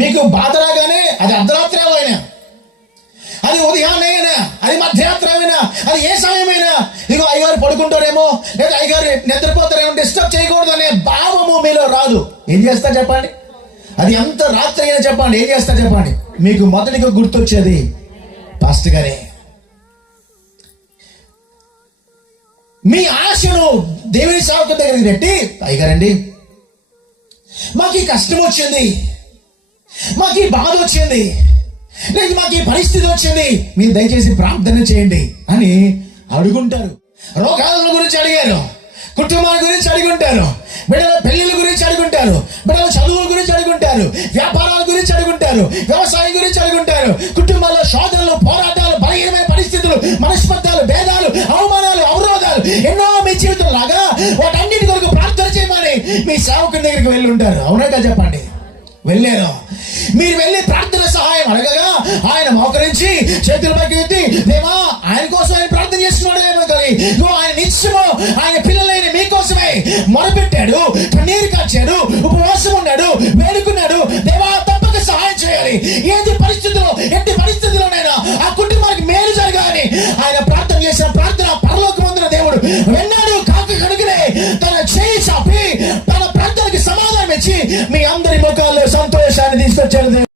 మీకు బాధ రాగానే అది అర్ధరాత్రి అయినా, అది ఉదయాన్నైనా, అది మధ్యరాత్రి అయినా, అది ఏ సమయమైనా, ఇగో అయ్యగారు పడుకుంటారేమో లేదా అయ్యగారు నిద్రపోతారేమో, డిస్టర్బ్ చేయకూడదు అనే భావము మీలో రాదు. ఏం చేస్తా చెప్పండి? అది ఎంత రాత్రి అయినా చెప్పండి, ఏం చేస్తా చెప్పండి? మీకు మొదటిగా గుర్తొచ్చేది పాస్టర్ గారే. మీ ఆశను దేవుని సేవకుల దగ్గరికి పెట్టి, అయ్యగారండి మాకు ఈ కష్టం వచ్చింది, మాకు ఈ బాధ వచ్చింది, లేదు మాకు ఈ పరిస్థితి వచ్చింది, మీరు దయచేసి ప్రార్థన చేయండి అని అడుగుంటారు. రోగాల గురించి అడిగారు, కుటుంబాల గురించి అడుగుంటారు, బిడ్డల పెళ్లిళ్ళ గురించి అడుగుంటారు, బిడ్డల చదువుల గురించి అడుగుంటారు, వ్యాపారాల గురించి అడుగుంటారు, వ్యవసాయం గురించి అడుగుంటారు, కుటుంబాల్లో శోధనలు, పోరాటాలు, బలహీనమైన పరిస్థితులు, మనస్పర్ధాలు, భేదాలు, అవమానాలు, అవరోధాలు ఎన్నో మీ జీవితం లాగా వాటన్నిటి కొరకు ప్రార్థన చేయమని మీ సేవకుని దగ్గరికి వెళ్ళి ఉంటారు. అవునా చెప్పండి? వెళ్ళారు. మీరు వెళ్ళి ప్రార్థన సహాయం అడగగా ఆయన మోకరించి చేతుల పైకి ఎత్తి, దేవా ఆయన కోసం ఆయన ప్రార్థన చేస్తున్నాడు ఏమో కానీ ఆయన నిత్యము ఆయన పిల్లలైన మీకోసమే మొరపెట్టాడు, కన్నీరు కాచాడు, ఉపవాసం ఉన్నాడు, వేడుకున్నాడు, దేవా తప్పక సహాయం చేయాలి, ఏది పరిస్థితిలో ఎట్టి పరిస్థితిలోనైనా ఆ కుటుంబానికి మేలు జరగాలని ఆయన ప్రార్థన చేసిన ప్రార్థన పరలోకమందున దేవుడు విన్నాడు. కాక కనుకనే తన చేయి చాపి తన ప్రార్థనకి సమాధానం ఇచ్చి మీ అందరి ముఖాల్లో సంతోషాన్ని తీసుకొచ్చాడు.